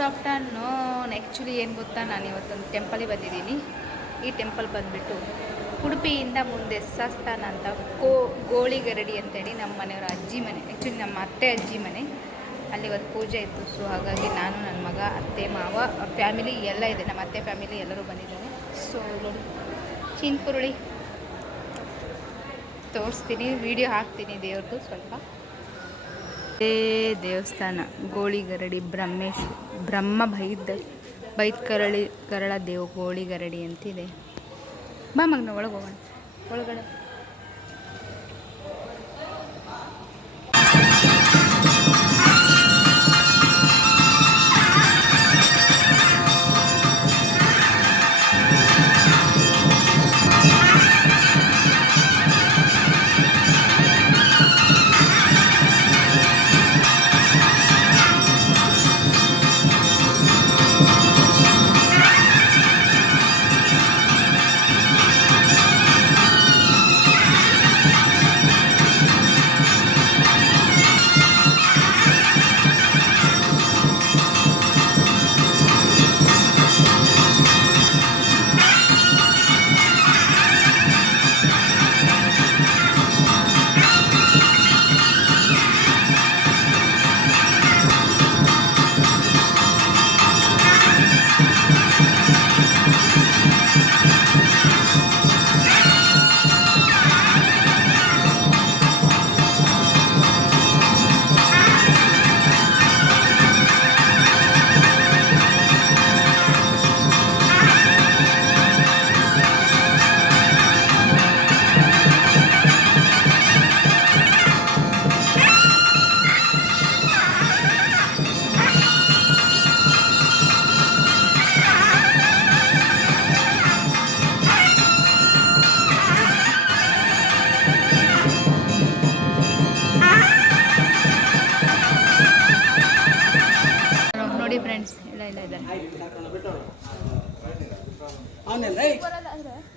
Good afternoon actually ಏನು ಗೊತ್ತಾ, ನಾನು ಇವತ್ತೊಂದು ಟೆಂಪಲಿಗೆ ಬಂದಿದ್ದೀನಿ. ಈ ಟೆಂಪಲ್ ಬಂದುಬಿಟ್ಟು ಉಡುಪಿಯಿಂದ ಮುಂದೆ ಸಸ್ತಾನ ಅಂತ ಕೋ, ಗೋಳಿಗರಡಿ ಅಂತೇಳಿ ನಮ್ಮ ಮನೆಯವರ ಅಜ್ಜಿ ಮನೆ ಆ್ಯಕ್ಚುಲಿ ನಮ್ಮ ಅತ್ತೆ ಅಜ್ಜಿ ಮನೆ. ಅಲ್ಲಿ ಇವತ್ತು ಪೂಜೆ ಇತ್ತು ಸೊ ಹಾಗಾಗಿ ನಾನು ನನ್ನ ಮಗ, ಅತ್ತೆ, ಮಾವ ಫ್ಯಾಮಿಲಿ ಎಲ್ಲ ಇದೆ. ನಮ್ಮ ಅತ್ತೆ ಫ್ಯಾಮಿಲಿ ಎಲ್ಲರೂ ಬಂದಿದ್ದಾರೆ. ಸೊ ನೋಡಿ ಚಿನ್ಕುರುಳಿ ತೋರಿಸ್ತೀನಿ ವಿಡಿಯೋ ಹಾಕ್ತೀನಿ ದೇವ್ರದ್ದು ಸ್ವಲ್ಪ. ಇದೇ ದೇವಸ್ಥಾನ, ಗೋಳಿಗರಡಿ ಬ್ರಹ್ಮೇಶ್, ಬ್ರಹ್ಮ ಬೈದ ಬೈದ್ ಕರಳಿ ಕರಳ ದೇವ್ ಗೋಳಿಗರಡಿ ಅಂತಿದೆ. ಬಾ ಮಗ್ನ, ಒಳಗೆ ಹೋಗೋಣ. ಒಳಗಡೆ.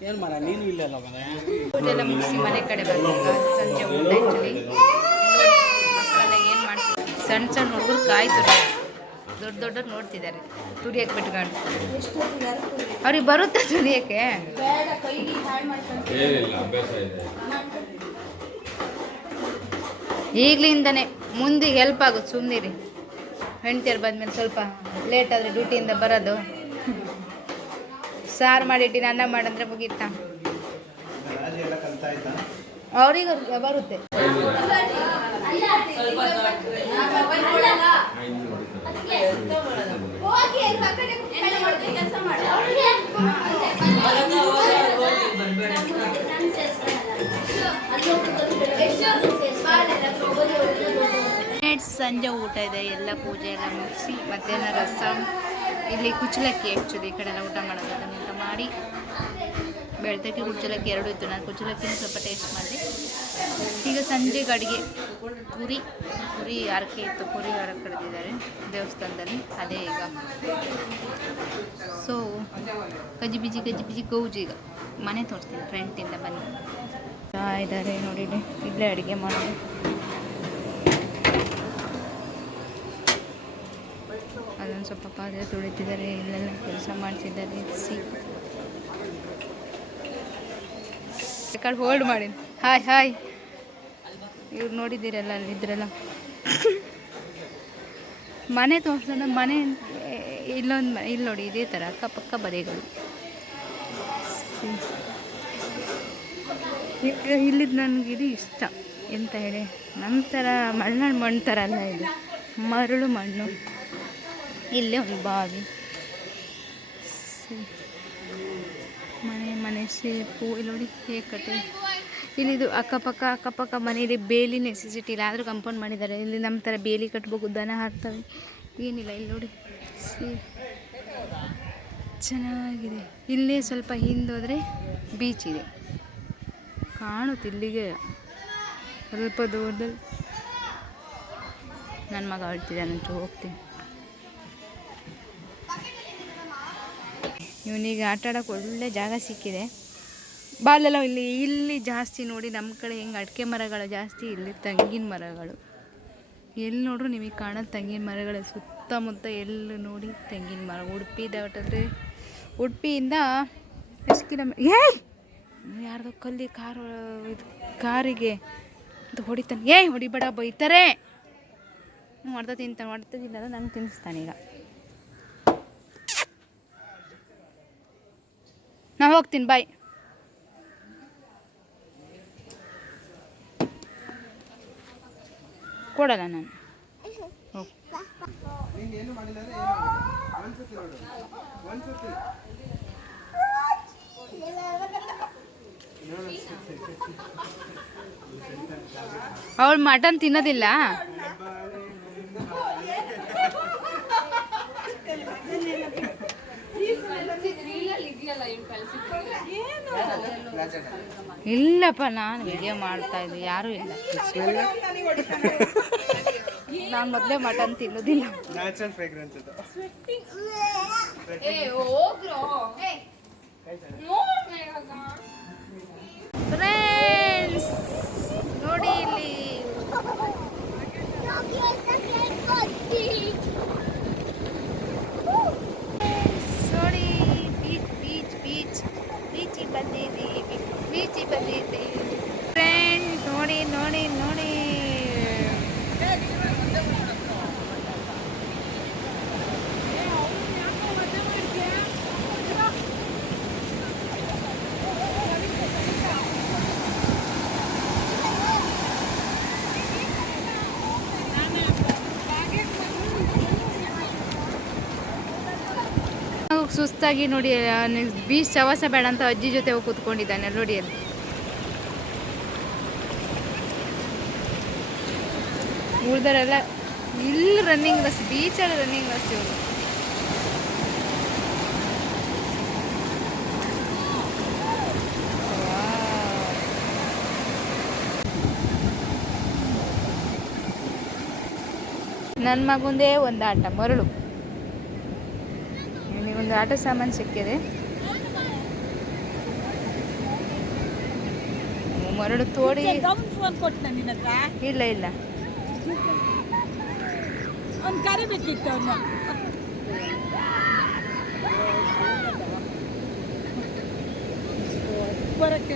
ಏನು ಮರ ನೀನು ಇಲ್ಲಲ್ಲ ಅಲ್ಲ ಪೂಜೆ ಎಲ್ಲ ಮುಗಿಸಿ ಮನೆ ಕಡೆ ಬಂದಾಗ ಸಂಜೆ ಊಟ ಆ್ಯಕ್ಚುಲಿ ಮಕ್ಕಳೆಲ್ಲ ಏನು ಮಾಡ್ತಾರೆ ಸಣ್ಣ ಸಣ್ಣ ಹುಡುಗರು ಕಾಯಿ ತುರಿ ದೊಡ್ಡ ದೊಡ್ಡವ್ರು ನೋಡ್ತಿದ್ದಾರೆ. ತುರಿಯಕ್ಕೆ ಬಿಟ್ಕೊಂಡು ಅವ್ರಿಗೆ ಬರುತ್ತಾ ತುರಿಯಕ್ಕೆ? ಏನಿಲ್ಲ ಅಭ್ಯಾಸ ಇದೆ. ಈಗಲಿಂದನೇ ಮುಂದೆ ಹೆಲ್ಪ್ ಆಗುತ್ತೆ ಸುಮ್ಮನಿರಿ ಹೆಂಡ್ತಿಯರು ಬಂದ್ಮೇಲೆ ಸ್ವಲ್ಪ ಲೇಟ್ ಆದರೆ ಡ್ಯೂಟಿಯಿಂದ ಬರೋದು. ಸಾರು ಮಾಡಿಟ್ಟಿನ ಅನ್ನ ಮಾಡಂದ್ರೆ ಮುಗೀತಾ? ಅವ್ರಿಗೆ ಬರುತ್ತೆ. ಸಂಜೆ ಊಟ ಇದೆ, ಎಲ್ಲ ಪೂಜೆ ಎಲ್ಲ ಮುಗಿಸಿ ಮಧ್ಯಾಹ್ನ ರಸಂ. ಇಲ್ಲಿ ಕುಚ್ಚಲಕ್ಕಿ ಆ್ಯಕ್ಚುಲಿ ಈ ಕಡೆ ಎಲ್ಲ ಊಟ ಮಾಡೋದು. ಅದನ್ನು ಊಟ ಮಾಡಿ ಬೆಳ್ತಕ್ಕಿ ಕುಚ್ಚಲಕ್ಕಿ, ಎರಡು ಇತ್ತು. ನಾನು ಕುಚ್ಚಲಕ್ಕಿನ ಸ್ವಲ್ಪ ಟೇಸ್ಟ್ ಮಾಡಿ ಈಗ ಸಂಜೆಗೆ ಅಡುಗೆ ಪುರಿ ಪುರಿ ಅರಕೆ ಇತ್ತು. ಪುರಿ ಹೊರ ಕಡ್ದಿದ್ದಾರೆ ದೇವಸ್ಥಾನದಲ್ಲಿ. ಅದೇ ಈಗ. ಸೊ ಗಜಿ ಬಿಜಿ ಗಜಿ ಬಿಜಿ, ಗೌಜಿ ಈಗ. ಮನೆ ತೋರಿಸ್ತೀನಿ ಫ್ರೆಂಟಿಂದ ಬನ್ನಿ. ಇದ್ದಾರೆ ನೋಡಿ ಇಲ್ಲಿ. ಅಡುಗೆ ಮಾಡೋದು. ಅದೊಂದು ಸ್ವಲ್ಪ ಪಾತ್ರೆ ತೊಳಿತಿದ್ದಾರೆ ಇಲ್ಲೆಲ್ಲ ಕೆಲಸ ಮಾಡ್ತಿದ್ದಾರೆ. ಸಿ. ಕಡೆ ಹೋಲ್ಡ್ ಮಾಡಿ. ಹಾಯ್ ಹಾಯ್ ಇವ್ರು ನೋಡಿದ್ದೀರಲ್ಲ ಅಲ್ಲಿದ್ರಲ್ಲ ಮನೆ ತೋರಿಸೋಣ ಮನೆ ಇಲ್ಲೊಂದು ಮನೆ ಇಲ್ಲಿ ನೋಡಿ, ಇದೇ ಥರ ಅಕ್ಕಪಕ್ಕ ಬರೆಗಳು ನನಗೆ ಇದು ಇಷ್ಟ. ಎಂತ ಹೇಳಿ ನಮ್ಮ ಥರ ಮಲೆನಾಡು ಮಣ್ಣು ಥರ ಅಲ್ಲ ಇದು. ಮರಳು ಮಣ್ಣು. ಇಲ್ಲೇ ಒಂದು ಬಾವಿ. ಮನೆ ಮನೆ ಸೇಪು, ಇಲ್ಲಿ ನೋಡಿ ಹೇಗೆ ಕಟ್ಟಿ ಇಲ್ಲಿದು ಅಕ್ಕಪಕ್ಕ ಅಕ್ಕಪಕ್ಕ ಮನೆಯಲ್ಲಿ ಬೇಲಿ ನೆಸೆಸಿಟಿ ಇಲ್ಲ. ಆದರೂ ಕಂಪೌಂಡ್ ಮಾಡಿದ್ದಾರೆ. ಇಲ್ಲಿ ನಮ್ಮ ಥರ ಬೇಲಿ ಕಟ್ಬೇಕು, ದನ ಹಾಕ್ತವೆ. ಏನಿಲ್ಲ, ಇಲ್ಲಿ ನೋಡಿ. ಚೆನ್ನಾಗಿದೆ. ಇಲ್ಲೇ ಸ್ವಲ್ಪ ಹಿಂದೋದ್ರೆ ಬೀಚ್ ಇದೆ. ಕಾಣುತ್ತೆ ಇಲ್ಲಿಗೆ. ಸ್ವಲ್ಪ ದೂರದಲ್ಲಿ. ನನ್ನ ಮಗ ಅಳ್ತಿದ್ದಾನಂತೂ ಹೋಗ್ತೀನಿ. ಇವನಿಗೆ ಆಟ ಆಡೋಕೆ ಒಳ್ಳೆ ಜಾಗ ಸಿಕ್ಕಿದೆ. ಬಾಲೆಲ್ಲ ಇಲ್ಲಿ ಇಲ್ಲಿ ಜಾಸ್ತಿ ನೋಡಿ ನಮ್ಮ ಕಡೆ ಹೆಂಗೆ ಅಡಿಕೆ ಮರಗಳು ಜಾಸ್ತಿ, ಇಲ್ಲಿ ತೆಂಗಿನ ಮರಗಳು. ಎಲ್ಲಿ ನೋಡ್ರು ನಿಮಗೆ ಕಾಣೋದು ತೆಂಗಿನ ಮರಗಳ, ಸುತ್ತಮುತ್ತ ಎಲ್ಲ ನೋಡಿ ತೆಂಗಿನ ಮರ. ಉಡುಪಿ ದಾಟಿದ್ರೆ, ಉಡುಪಿಯಿಂದ ಎಷ್ಟು ಕಿಲೋಮೀಟರ್ ಏಯ್! ಯಾರ್ದೋ ಕಲ್ಲಿ ಕಾರು, ಇದು ಕಾರಿಗೆ ಇದು ಹೊಡಿತಾನೆ. ಏಯ್, ಹೊಡಿಬೇಡ ಬೈತಾರೆ. ಮಾಡ್ತಾ ತಿಂತಾನೆ ಹೊಡ್ದ ತಿನ್ನೋದು ನಂಗೆ ತಿನ್ನಿಸ್ತಾನೆ ಹೋಗ್ತೀನಿ ಬಾಯ್ ಕೊಡಲ್ಲ ನಾನು. ಅವಳು ಮಟನ್ ತಿನ್ನೋದಿಲ್ಲ? ಇಲ್ಲಪ್ಪ ನಾನು ವಿಡಿಯೋ ಮಾಡ್ತಾ ಇದ್ದೆ ಯಾರು ಇಲ್ಲ. ನಾನು ಮೊದಲೇ ಮಟನ್ ತಿನ್ನೋದಿಲ್ಲ. ನ್ಯಾಚುರಲ್ ಫ್ರೇಗ್ರೆನ್ಸ್ ಇದು ಫ್ರೆಂಡ್ಸ್ ನೋಡಿ ಇಲ್ಲಿ ನೋಡಿ ಬೀಚ್ ಬೀಚ್ ಬೀಚ್ ಬೀಚಿಗೆ ಬಂದಿದ್ದೀವಿ ಬೀಚಿಗೆ ಬಂದಿದ್ದೀವಿ ಫ್ರೆಂಡ್ ನೋಡಿ ನೋಡಿ ನೋಡಿ ಸುಸ್ತಾಗಿ ನೋಡಿ ಬೀಚ್ ಸವಾಸ ಬೇಡ ಅಂತ ಅಜ್ಜಿ ಜೊತೆ ಹೋಗಿ ಕೂತ್ಕೊಂಡಿದ್ದಾನೆ ನೋಡಿ ಅಲ್ಲಿ. ಉಳ್ದರೆಲ್ಲ ಇಲ್ಲಿ ರನ್ನಿಂಗ್ ರಸ್ ಬೀಚಲ್ಲಿ ರನ್ನಿಂಗ್ ರಸ್ ಇವರು. ನನ್ನ ಮಗುಂದೇ ಒಂದು ಆಟ ಮರಳು. ಒಂದು ಆಟ ಸಾಮಾನು ಸಿಕ್ಕಿದೆ. ಮರಳು ತೋಡಿ. ಇಲ್ಲ ಇಲ್ಲ. ಬರಕ್ಕೆ ಕರಿಬೇಕಿತ್ತು ಬರಕ್ಕೆ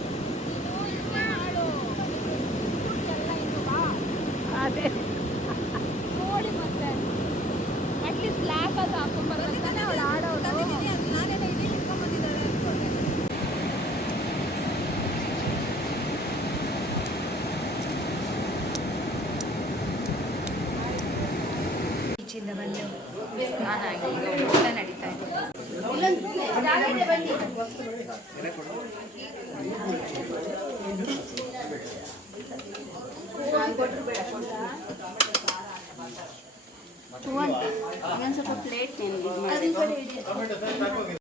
ಬೀಚಿಂದ ಬಂದು ಸ್ನಾನ ಆಗಿ ಊಟ ನಡೀತಾ ಇದೆ.